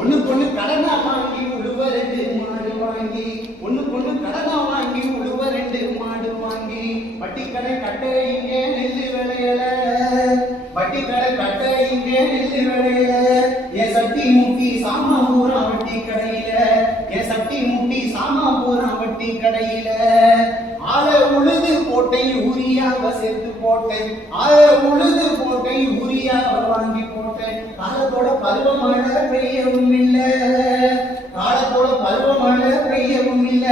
ஒண்ணுக்கு கடனா வாங்கி உழுவ 2 மாடு வாங்கி ஒண்ணுக்கு கடனா வாங்கி உழுவ 2 மாடு வாங்கி வட்டி கடை கட்ட இங்க நெல்லு விளையல வட்டி கடை கட்ட இங்க நெல்லு விளையல ஏ சட்டி முட்டி சாமா பூரா வட்டி கடையில ஏ சட்டி முட்டி சாமா பூரா வட்டி கடையில ஆள உழுது போட்டை ஊரியாவ சேர்த்து போட்டேன் ஆள உழுது போட்டை ஊரியாவ வாங்கி போட்டேன் காலத்தோட பருவமழை பெய்யவும் இல்ல காலத்தோட பருவமழை பெய்யவும் இல்ல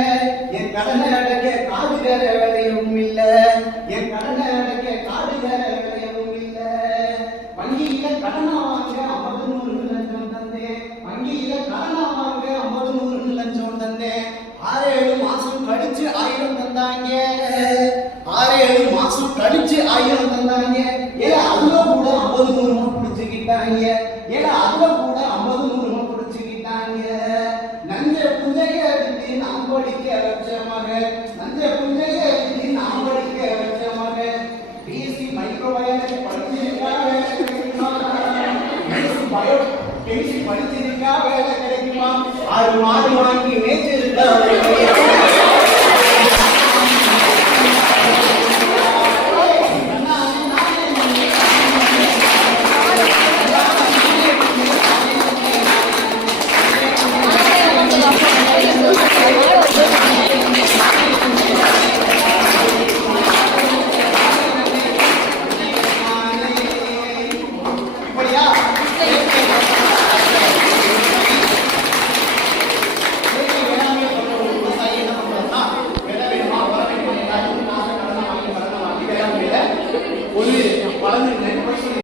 என் கடனை அடைக்க காடுகர விளையவும் இல்ல என் கடனை அடைக்க காடுகர விளையவும் இல்ல வங்கியில கடனா வாங்க 50 லட்சம் தந்தேன் வங்கியில கடனா வாங்க 50 லட்சம் தந்தேன் 6-7 மாசம் கழிச்சு 1000 தந்தாங்க 6-7 மாசம் கழிச்சு 1000 தந்தாங்க ஏன்னா அதுல கூட 50 பிடிச்சுக்கிட்டாங்க ஏன்னா அதுல கூட 50 பிடிச்சுக்கிட்டாங்க நஞ்ச புஞ்சைய எடுத்து நாம் படிக்க வச்ச மக நஞ்ச புஞ்சைய எடுத்து நாம் படிக்க வச்ச மக பிஎஸ்சி மைக்ரோபயாலஜி படிச்சிருக்கா வேலை கிடைக்குமா பிஎஸ்சி படிச்சிருக்கா வேலை கிடைக்குமா 6 மாடு வாங்கி மேய்ச்சிருக்கா